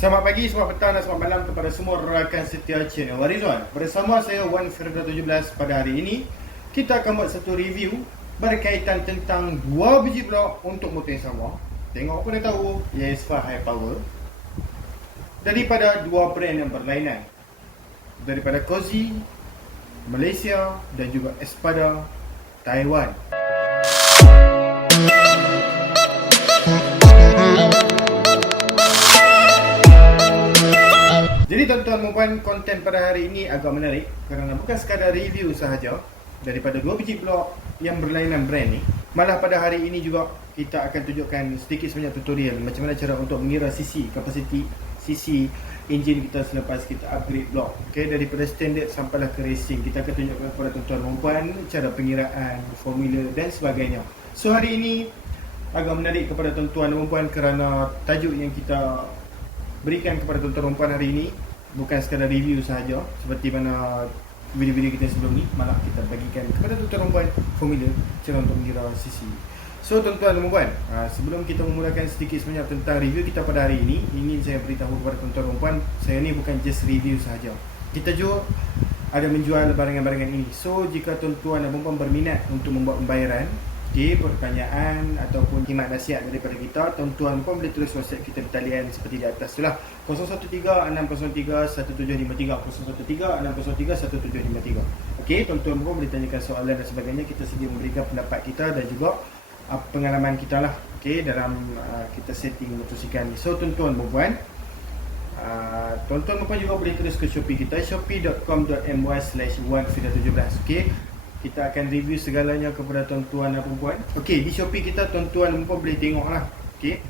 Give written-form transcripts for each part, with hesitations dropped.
Selamat pagi, selamat petang dan selamat malam kepada semua rakan setia channel Warizon. Bersama saya Wan Firda 17 pada hari ini, kita akan buat satu review berkaitan tentang dua biji blok untuk motor yang sama. Tengok apa dah tahu, Yesfa High Power. Daripada dua brand yang berlainan. Daripada Cozy, Malaysia dan juga Espada, Taiwan. Jadi tuan-tuan dan puan, konten pada hari ini agak menarik kerana bukan sekadar review sahaja daripada dua biji blok yang berlainan brand ni. Malah pada hari ini juga kita akan tunjukkan sedikit sebanyak tutorial macam mana cara untuk mengira sisi, kapasiti sisi enjin kita selepas kita upgrade blok. Okay, daripada standard sampailah ke racing, kita akan tunjukkan kepada tuan-tuan dan puan cara pengiraan, formula dan sebagainya. So hari ini agak menarik kepada tuan-tuan dan puan kerana tajuk yang kita berikan kepada tuan-tuan dan puan hari ini bukan sekadar review sahaja seperti mana video-video kita sebelum ni, malah kita bagikan kepada tuan-tuan dan puan formula cara untuk mengira sisi. So tuan-tuan dan puan, sebelum kita memulakan sedikit sebanyak tentang review kita pada hari ini, ingin saya beritahu kepada tuan-tuan dan puan, saya ni bukan just review sahaja. Kita juga ada menjual barangan-barangan ini. So jika tuan-tuan dan puan berminat untuk membuat pembayaran, pertanyaan ataupun khidmat nasihat daripada kita, tuan-tuan pun boleh tulis WhatsApp kita di talian seperti di atas tu lah, 013-603-1753, 013-603-1753. Okey, tuan-tuan pun boleh tanyakan soalan dan sebagainya. Kita sedia memberikan pendapat kita dan juga pengalaman kita lah, okey, dalam kita setting motosikal ni. So tuan-tuan dan puan, tuan-tuan dan puan juga boleh tulis ke Shopee kita, shopee.com.my/117. okey, kita akan review segalanya kepada tuan-tuan dan puan. Okey, di Shopee kita tuan-tuan dan puan boleh tengok lah. Okey,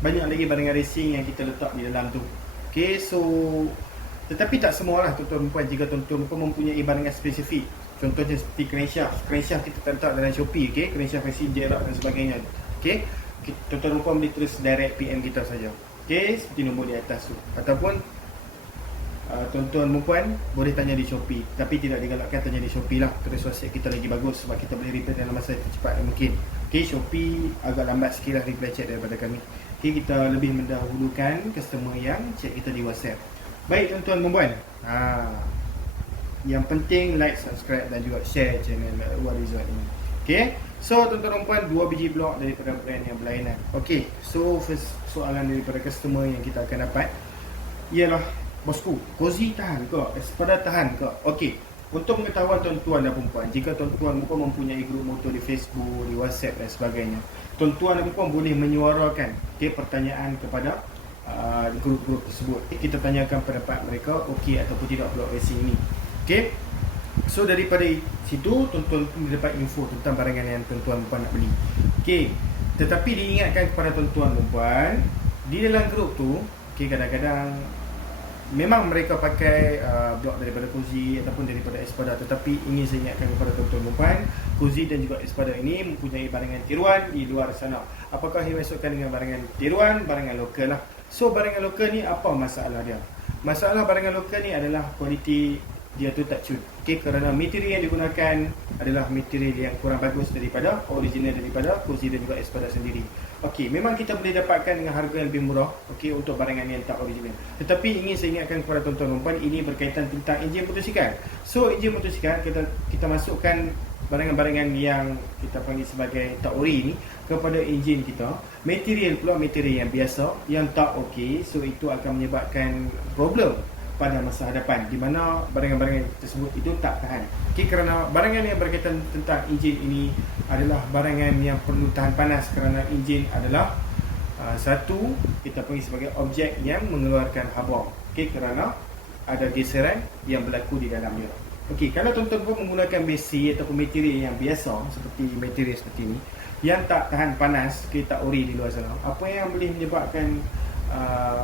banyak lagi barangan racing yang kita letak di dalam tu. Okey, so tetapi tak semualah tuan-tuan dan puan. Jika tuan-tuan dan puan mempunyai barangan spesifik, contohnya seperti crankshaft kita letak dalam Shopee. Okey, crankshaft racing jarak dan sebagainya. Okey, tuan-tuan dan puan boleh terus direct PM kita saja. Okey, seperti nombor di atas tu. Ataupun tuan-tuan dan puan boleh tanya di Shopee, tapi tidak digalakkan tanya di Shopee lah, terus WhatsApp kita lagi bagus sebab kita boleh reply dalam masa yang cepat mungkin. Okey, Shopee agak lambat sikit lah reply chat daripada kami. Okey, kita lebih mendahulukan customer yang chat kita di WhatsApp. Baik tuan-tuan dan puan, yang penting like, subscribe dan juga share channel Warizon ini. Okey, so tuan-tuan dan puan, dua biji blok daripada brand yang berlainan. Okey, so first soalan daripada customer yang kita akan dapat ialah, bosku, Cozy tahan ke? Espada tahan ke? Okey, untuk pengetahuan tuan-tuan dan puan, jika tuan-tuan dan puan mempunyai grup motor di Facebook, di WhatsApp dan sebagainya, tuan-tuan dan puan boleh menyuarakan pertanyaan kepada grup-grup tersebut. Kita tanyakan pendapat mereka, okey ataupun tidak blok racing ini. Okey, so daripada situ tuan-tuan pun dapat info tentang barangan yang tuan-tuan dan puan nak beli. Okey, tetapi diingatkan kepada tuan-tuan dan puan, di dalam grup tu, okey, kadang-kadang memang mereka pakai blok daripada Cozy ataupun daripada Espada, tetapi ingin saya ingatkan kepada tuan-tuan dan puan, Cozy dan juga Espada ini mempunyai barangan tiruan di luar sana. Apakah yang dimaksudkan dengan barangan tiruan? Barangan lokal lah. So barangan lokal ni apa masalah dia? Masalah barangan lokal ni adalah kualiti dia tu tak cun. Okey, kerana material yang digunakan adalah material yang kurang bagus daripada original daripada Cozy dan juga Espada sendiri. Okey, memang kita boleh dapatkan dengan harga yang lebih murah, okey, untuk barangan yang tak original. Tetapi ingin saya ingatkan kepada tuan-tuan dan puan, ini berkaitan tentang enjin motosikal. So enjin motosikal kita masukkan barangan-barangan yang kita panggil sebagai tak ori ni kepada enjin kita. Material pula material yang biasa yang tak okey, so itu akan menyebabkan problem pada masa hadapan di mana barangan-barangan tersebut itu tak tahan. Okey, kerana barangan yang berkaitan tentang enjin ini adalah barangan yang perlu tahan panas kerana enjin adalah satu kita panggil sebagai objek yang mengeluarkan haba. Okey, kerana ada geseran yang berlaku di dalamnya. Okey, kalau tuan-tuan pun menggunakan besi ataupun material yang biasa seperti material seperti ini yang tak tahan panas, kita ori di luar sana, apa yang boleh menyebabkan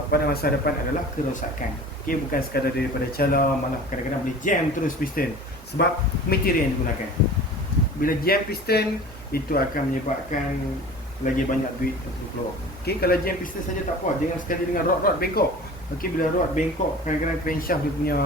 pada masa depan adalah kerosakan. Okey, bukan sekadar daripada cala, malah kadang-kadang boleh jam terus piston sebab material yang digunakan. Bila jam piston, itu akan menyebabkan lagi banyak duit keluar. Okey, kalau jam piston saja tak apa, jangan sekali dengan rod-rod bengkok. Okey, bila rod bengkok, kadang-kadang crankshaft dia punya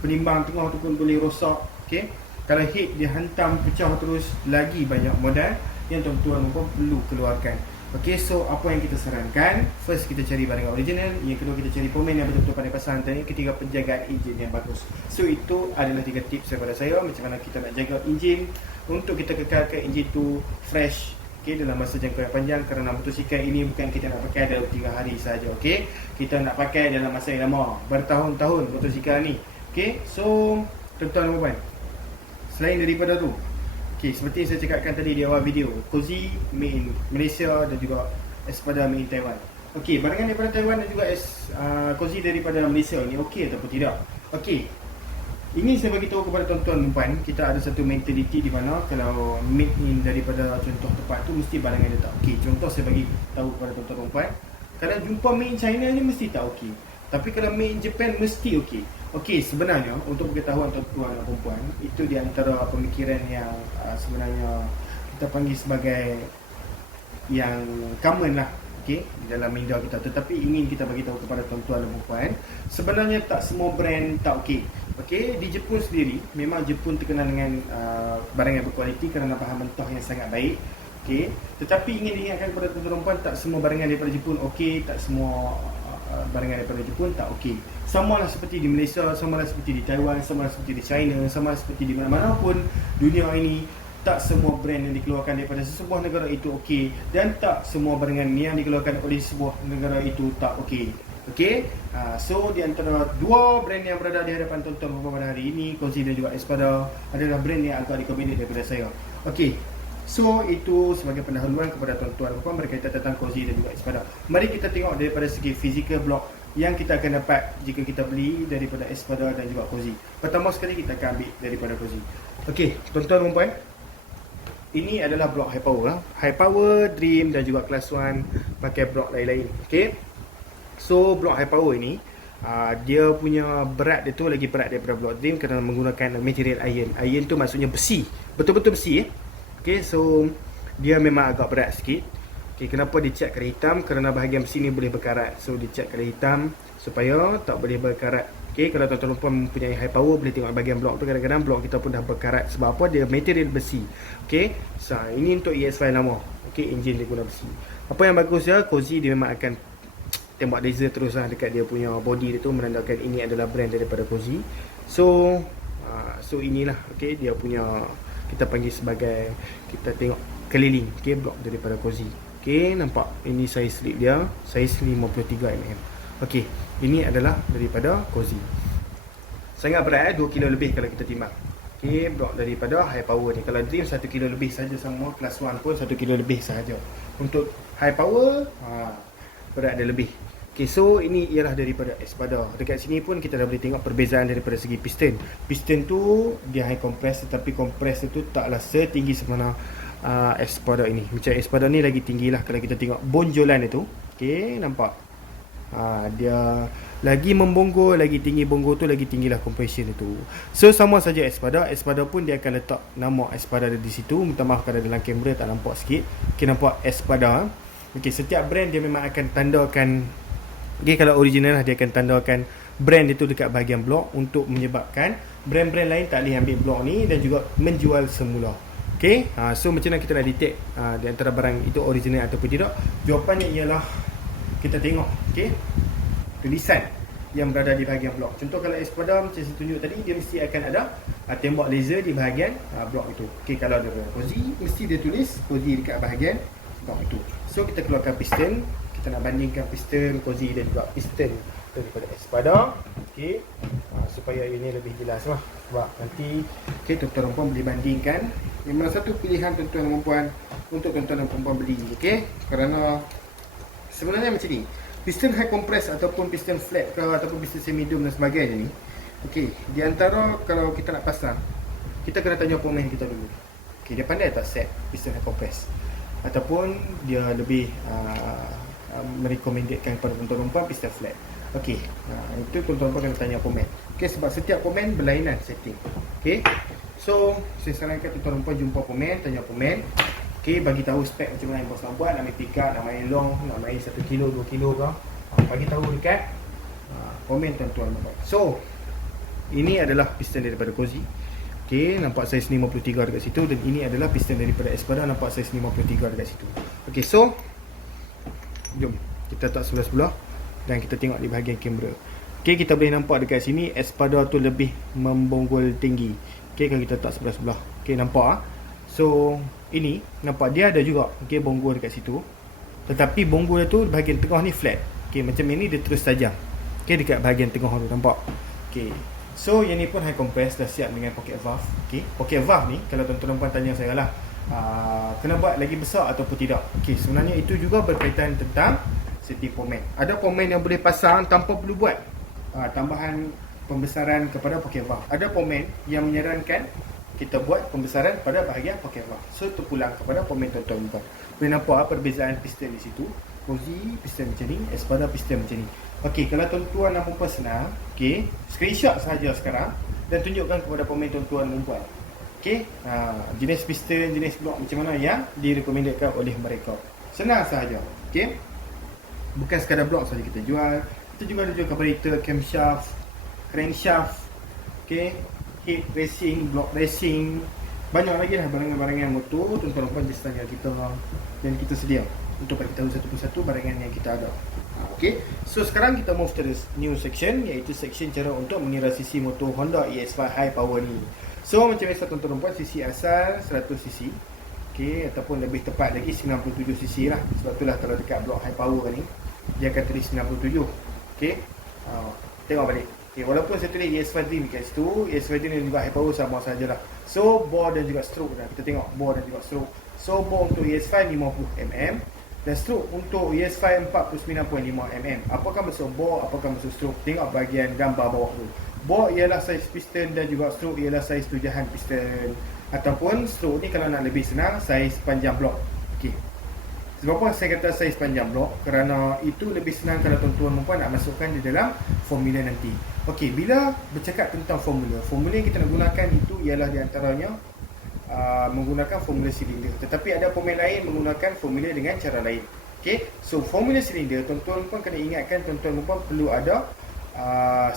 penimbang tengah tu pun boleh rosak. Okey, kalau hit dia hantam pecah terus, lagi banyak modal yang tuan-tuan perlu keluarkan. Okay, so apa yang kita sarankan? First, kita cari barang original. Yang kedua, kita cari pemain yang betul-betul pandai pasang. Dan yang ketiga, penjagaan enjin yang bagus. So, itu adalah 3 tips daripada saya macam mana kita nak jaga enjin untuk kita kekalkan enjin tu fresh, okay, dalam masa jangka yang panjang. Kerana motosikal ini bukan kita nak pakai dalam 3 hari saja, okay? Kita nak pakai dalam masa yang lama, bertahun-tahun motosikal ni, okay? So, tuan-tuan dan puan, selain daripada tu, okay, seperti yang saya cakapkan tadi di awal video, Cozy made in Malaysia dan juga Espada made in Taiwan. Okay, barangan daripada Taiwan dan juga Cozy daripada Malaysia ni okey ataupun tidak? Okey, ini saya bagi tahu kepada tuan-tuan dan puan, kita ada satu mentaliti di mana kalau made in daripada contoh tempat tu mesti barangan dia tak okey. Contoh saya bagi tahu kepada tuan-tuan dan puan, kalau jumpa made in China ni mesti tak okey. Tapi kalau made in Japan mesti okey. Okey, sebenarnya untuk pengetahuan tuan-tuan dan puan, itu di antara pemikiran yang sebenarnya kita panggil sebagai yang common lah, okey, di dalam minda kita. Tetapi ingin kita bagi tahu kepada tuan-tuan dan puan, sebenarnya tak semua brand tak okey. Okey, di Jepun sendiri, memang Jepun terkenal dengan barang yang berkualiti kerana bahan mentah yang sangat baik. Okey, tetapi ingin diingatkan kepada tuan-tuan dan puan, tak semua barangan daripada Jepun okey, tak semua barangan daripada Jepun tak okey. Sama lah seperti di Malaysia, sama lah seperti di Taiwan, sama lah seperti di China, sama lah seperti di mana-mana pun dunia ini, tak semua brand yang dikeluarkan daripada sesebuah negara itu okey, dan tak semua barangan yang dikeluarkan oleh sebuah negara itu tak okey. Okey, so di antara dua brand yang berada di hadapan tuan-tuan pada hari ini, Cozy dan juga Espada, adalah brand yang agak recommended daripada saya. Okey, so itu sebagai pendahuluan kepada tuan-tuan dan puan berkaitan tentang Cozy dan juga Espada. Mari kita tengok daripada segi physical block yang kita akan dapat jika kita beli daripada Espada dan juga Cozy. Pertama sekali kita akan ambil daripada Cozy. Okey, tuan-tuan dan puan, ini adalah blok high power lah. High power, Dream dan juga Class 1 pakai blok lain-lain. Okey, so blok high power ini dia punya berat dia tu lagi berat daripada blok Dream kerana menggunakan material iron. Iron tu maksudnya besi, betul-betul besi. Okey, so dia memang agak berat sikit. Okay, kenapa dia cat kala hitam? Kerana bahagian besi ni boleh berkarat. So dia cat kala hitam supaya tak boleh berkarat. Okay, kalau tuan-tuan mempunyai high power, boleh tengok bahagian blok tu, kadang-kadang blok kita pun dah berkarat. Sebab apa? Dia material besi. Okay, so ini untuk EX5 lama. Okay, enjin dia guna besi. Apa yang bagus ya, Cozy dia memang akan tembak laser terus lah dekat dia punya body dia tu, menandakan ini adalah brand daripada Cozy. So inilah, okay, dia punya, kita panggil sebagai, kita tengok keliling, okay, blok daripada Cozy. Okay, nampak ini saiz slip dia, saiz 53mm. Okay, ini adalah daripada Cozy. Sangat berat, 2 kilo lebih kalau kita timbang. Okay, blok daripada high power ni. Kalau Dream 1 kilo lebih saja, sama Class 1 pun 1 kilo lebih saja. Untuk high power, berat dia lebih. Okay, so ini ialah daripada Espada. Dekat sini pun kita dah boleh tengok perbezaan daripada segi piston. Piston tu dia high compress, tetapi compress itu taklah setinggi sebenarnya Espada ini. Macam Espada ni lagi tinggi lah kalau kita tengok bonjolan itu. Okay, nampak dia lagi membonggo, lagi tinggi bonggo tu, lagi tinggilah compression itu. So sama saja Espada. Espada pun dia akan letak nama Espada di situ. Minta maaf kalau dalam kamera tak nampak sikit. Okay, nampak Espada. Okay, setiap brand dia memang akan tandakan. Okay, kalau original lah dia akan tandakan brand itu dekat bahagian blok untuk menyebabkan brand-brand lain tak boleh ambil blok ni dan juga menjual semula. Okay, so macam mana kita nak detect di antara barang itu original ataupun tidak? Jawapannya ialah kita tengok, okay, tulisan yang berada di bahagian blok. Contoh kalau Espada macam saya tunjuk tadi, dia mesti akan ada tembak laser di bahagian blok itu. Okay, kalau ada Cozy, mesti dia tulis Cozy dekat bahagian blok itu. So kita keluarkan piston, kita nak bandingkan piston Cozy dan juga piston daripada Espada. Okay, supaya ini lebih jelas lah. Sebab nanti, okay, tuan-tuan dan puan boleh bandingkan. Memang satu pilihan tuan-tuan dan puan untuk tuan-tuan dan puan beli. Okay, kerana sebenarnya macam ni, piston high compress ataupun piston flat ke ataupun piston semi dome dan sebagainya ni, okay, di antara kalau kita nak pasang, kita kena tanya pemain kita dulu. Okay, dia pandai tak set piston high compress, ataupun dia lebih merekomendkan kepada tuan-tuan dan puan piston flat. Okay, itu tuan-tuan dan puan kena tanya pemain. Okay, sebab setiap pemain berlainan setting. Okay, so saya sarankan tuan-tuan dan puan jumpa pemain, tanya pemain. Okay, bagi tahu spek macam mana yang bos nak buat, nak main pick-up, nak main long, nak main 1 kilo, 2 kilo ke, bagi tahu dekat komen tuan-tuan. So ini adalah piston daripada Cozy. Okay, nampak saiz 53 dekat situ, dan ini adalah piston daripada Espada, nampak saiz 53 dekat situ. Okay, so Jom kita letak sebelah-sebelah dan kita tengok di bahagian kamera. Okay, kita boleh nampak dekat sini espada tu lebih membonggol tinggi. Okay, kalau kita letak sebelah-sebelah. Okay, nampak ah. So ini nampak dia ada juga bonggol dekat situ. Tetapi bonggol tu bahagian tengah ni flat. Okay, macam ini dia terus tajam. Okay, dekat bahagian tengah tu nampak. Okay, so yang ni pun high compress dah siap dengan pocket valve. Okay, pocket valve ni kalau tuan-tuan tanya saya lah, kena buat lagi besar ataupun tidak. Okay, sebenarnya itu juga berkaitan tentang safety pomade. Ada pomade yang boleh pasang tanpa perlu buat tambahan pembesaran kepada pocket valve. Ada pomade yang menyarankan kita buat pembesaran pada bahagian pocket valve. So terpulang kepada pomade tuan-tuan. Boleh nampak perbezaan piston di situ. Cozy piston macam ni, Espada piston macam ni. Okey, kalau tuan-tuan nak mumpah senang, okey, screenshot sahaja sekarang dan tunjukkan kepada pemain tuan-tuan mumpah. Okey, jenis piston, jenis blok macam mana yang direkomendkan oleh mereka. Senang sahaja. Okey. Bukan sekadar blok saja kita jual. Kita juga ada jual carburetor, camshaft, crankshaft, okey, heat racing, block racing. Banyak lagi lah barangan-barangan motor tuan-tuan di setengah kita dan kita sedia untuk bagi tahu satu persatu barangan yang kita ada. Okay, so sekarang kita move to the new section, iaitu section cara untuk mengira sisi motor Honda EX5 High Power ni. So macam biasa tuan-tuan, sisi asal 100cc, okay, ataupun lebih tepat lagi 97cc lah. Sebab itulah kalau dekat blok High Power ni dia akan tulis 97. Okay, tengok balik. Okay, walaupun saya tulis EX5 Dream kat situ, EX5 Dream dan juga High Power sama sajalah. So bore dan juga stroke dah. Kita tengok bore dan juga stroke. So bore untuk EX5 50mm dan stroke untuk EX5 49.5mm. Apakah maksud bore, apakah maksud stroke? Tengok bahagian gambar bawah tu. Bore ialah saiz piston dan juga stroke ialah saiz tujahan piston. Ataupun stroke ni kalau nak lebih senang, saiz panjang blok. Okey. Sebab apa saya kata saiz panjang blok? Kerana itu lebih senang kalau tuan-tuan puan nak masukkan di dalam formula nanti. Okey, bila bercakap tentang formula yang kita nak gunakan itu ialah di antaranya menggunakan formula silinder. Tetapi ada pemain lain menggunakan formula dengan cara lain. Okey, so formula silinder tuan-tuan pun kena ingatkan, tuan-tuan pun perlu ada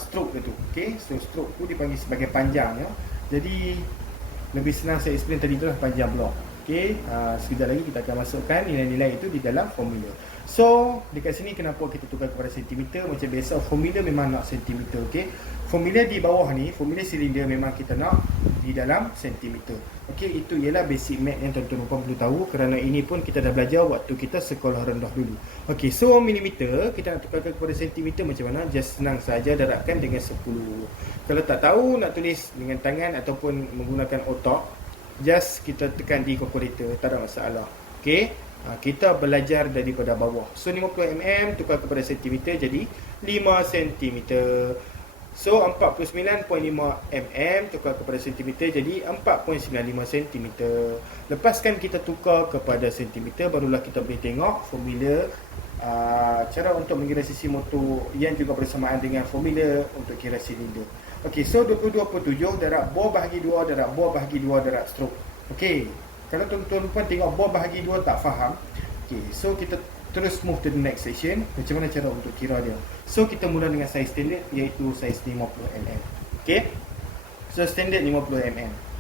stroke tu. Okey, so stroke tu dipanggil sebagai panjangnya. Jadi lebih senang saya explain tadi tu lah panjang blok. Okey, sekejap lagi kita akan masukkan nilai-nilai itu di dalam formula. So dekat sini kenapa kita tukar kepada sentimeter? Macam biasa formula memang nak sentimeter. Okey, formula di bawah ni, formula silinder memang kita nak di dalam sentimeter. Okey, itu ialah basic math yang tuan-tuan perlu tahu, kerana ini pun kita dah belajar waktu kita sekolah rendah dulu. Okey, so milimeter kita nak tukarkan kepada sentimeter macam mana? Just senang saja darabkan dengan 10. Kalau tak tahu nak tulis dengan tangan ataupun menggunakan otak, just kita tekan di kalkulator, tak ada masalah. Okey, kita belajar daripada bawah. So 50mm tukar kepada sentimeter jadi 5 cm. So 49.5mm tukar kepada sentimeter jadi 4.95 cm. Lepaskan kita tukar kepada sentimeter, barulah kita boleh tengok formula cara untuk mengira sisi motor yang juga bersamaan dengan formula untuk kira silinder. Okey, so 22.7 darab bore bahagi 2 darab bore bahagi 2 darab stroke. Okey, kalau tuan-tuan pun tengok bore bahagi 2 tak faham. Okey, so kita terus move to the next section. Macam mana cara untuk kira dia? So kita mula dengan saiz standard, iaitu saiz 50mm. Okey, so standard 50mm.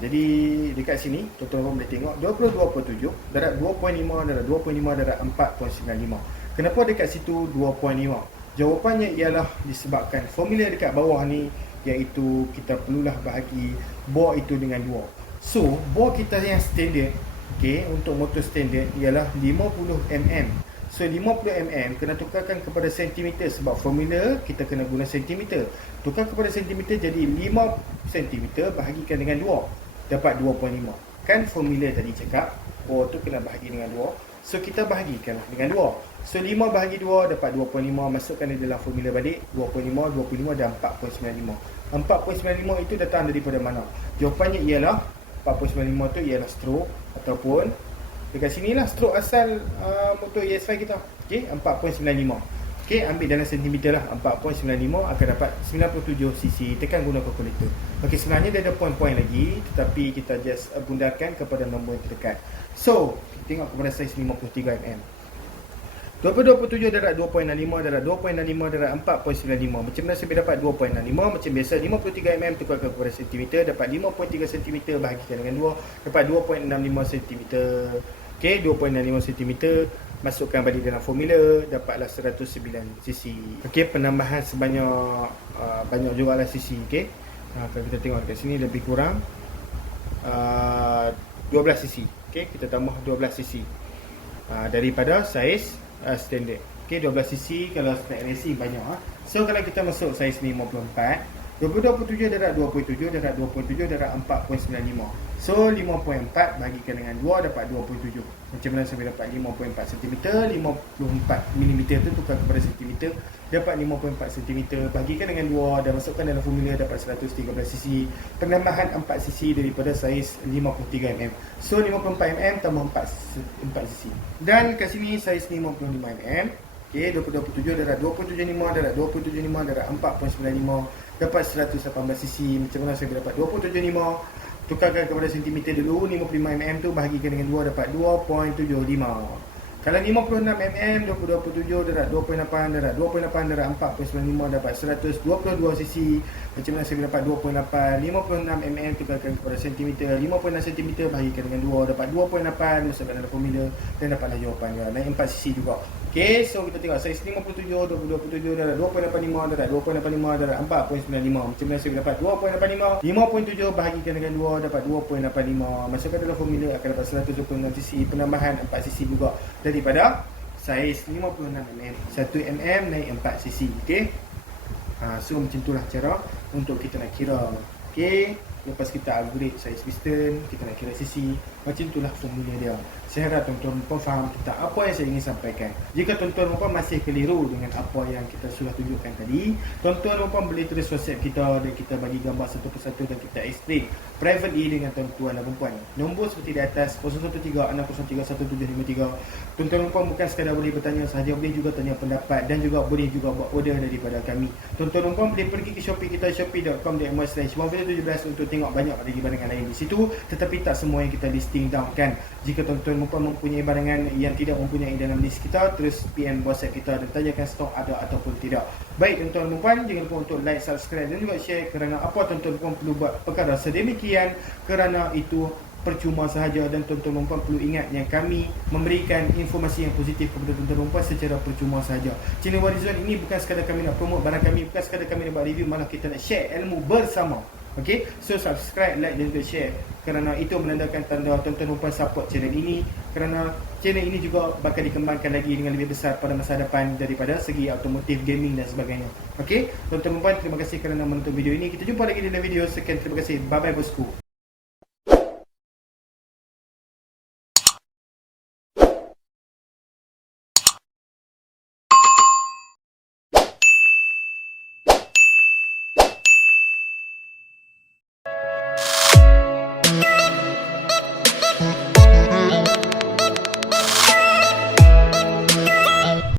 Jadi dekat sini tuan-tuan boleh tengok 22.7 darab 2.5 darab 2.5 darab 4.95. Kenapa dekat situ 2.5? Jawapannya ialah disebabkan formula dekat bawah ni, iaitu kita perlulah bahagi bore itu dengan 2. So bore kita yang standard, okey, untuk motor standard ialah 50mm. So 50mm kena tukarkan kepada sentimeter, sebab formula kita kena guna sentimeter. Tukar kepada sentimeter jadi 5 cm bahagikan dengan 2 dapat 2.5. Kan formula tadi cakap bore tu kena bahagi dengan 2. So kita bahagikanlah dengan 2. So 5 bahagi 2 dapat 2.5. Masukkan di dalam formula balik 2.5, 2.5 dan 4.95. 4.95 itu datang daripada mana? Jawapannya ialah 4.95 tu ialah stroke, ataupun dekat sinilah stroke asal motor EX5 kita. Okey, 4.95. Okey, ambil dalam sentimeter lah. 4.95 akan dapat 97cc. Tekan guna kalkulator. Okey, sebenarnya dia ada poin-poin lagi, tetapi kita just bundarkan kepada nombor yang terdekat. So tengok kepada saiz 53mm. 22.7 darab 2.65 darab 2.65 darab 4.95. Macam mana saya dapat 2.65? Macam biasa 53mm tukarkan kepada sentimeter, dapat 5.3 cm bahagikan dengan 2 dapat 2.65 cm. Okey, 2.65 cm. masukkan balik dalam formula, dapatlah 109cc. Okey, penambahan sebanyak banyak jugalah cc. Okey, kalau kita tengok dekat sini lebih kurang 12cc. Okey, kita tambah 12cc daripada saiz standard. Okey, 12cc kalau spek racing banyak. So kalau kita masuk saiz 54, 2027 darab 27 darab 27 darab 4.95. So 5.4 bagikan dengan 2 dapat 27. Macam mana saya dapat 5.4 cm? 54mm tu tukar kepada cm, dapat 5.4 cm, bagikan dengan 2 dan masukkan dalam formula, dapat 113cc. Penambahan 4cc daripada saiz 53mm. So 54mm tambah 4cc. Dan kat sini saiz 55mm. Okey, 27 darab 2.75 darab 2.75 darab 4.95 dapat 118cc. Macam mana saya dapat 2.75? Tukarkan kepada sentimeter dulu. 55mm tu bahagikan dengan 2 dapat 2.75. Kalau 56mm, 27 darab 2.8 darab 2.8 darab 4.95 dapat 122cc. Macam mana saya dapat 2.8? 56mm tukarkan kepada sentimeter. 56cm bahagikan dengan 2 dapat 2.8. Masukkan dalam formula dan dapatlah jawapannya. Naik 4cc juga. Okey, so kita tengok saiz 57, 27 darab 2.85 darab 2.85 darab 4.95. Macam mana saya dapat 2.85? 5.7 bahagikan dengan 2 dapat 2.85. Masukkan dalam formula akan dapat 126cc. Penambahan 4cc juga daripada saiz 56mm. 1mm naik 4cc. Okey. So macam itulah cara untuk kita nak kira. Okey. Lepas kita upgrade saiz piston, kita nak kira cc. Macam itulah formula dia. Saya harap tuan-tuan puan faham tentang apa yang saya ingin sampaikan. Jika tuan-tuan puan masih keliru dengan apa yang kita sudah tunjukkan tadi, tuan-tuan puan boleh tulis WhatsApp kita dan kita bagi gambar satu persatu dan kita explain privately dengan tuan-tuan dan puan. Nombor seperti di atas 013-603-1753. Tuan-tuan puan bukan sekadar boleh bertanya sahaja, boleh juga tanya pendapat dan juga boleh juga buat order daripada kami. Tuan-tuan puan boleh pergi ke Shopee kita, shopee.com.my/117 untuk tengok banyak lagi barangan lain di situ, tetapi tak semua yang kita listing down kan. Jika tuan-tuan mempunyai barangan yang tidak mempunyai dalam list kita, terus PM WhatsApp kita dan tanyakan stok ada ataupun tidak. Baik tuan-tuan dan puan, jangan lupa untuk like, subscribe dan juga share. Kerana apa tuan-tuan dan puan perlu buat perkara sedemikian? Kerana itu percuma sahaja dan tuan-tuan dan puan perlu ingat yang kami memberikan informasi yang positif kepada tuan-tuan dan puan secara percuma sahaja. Channel Warizon ini bukan sekadar kami nak promote barang kami, bukan sekadar kami nak buat review, malah kita nak share ilmu bersama. Okey, so subscribe, like dan juga share kerana itu menandakan tanda tuan-tuan dan puan support channel ini, kerana channel ini juga bakal dikembangkan lagi dengan lebih besar pada masa depan daripada segi automotif, gaming dan sebagainya. Okey, tuan-tuan dan puan, terima kasih kerana menonton video ini. Kita jumpa lagi di dalam video. Sekian, terima kasih. Bye bye bosku.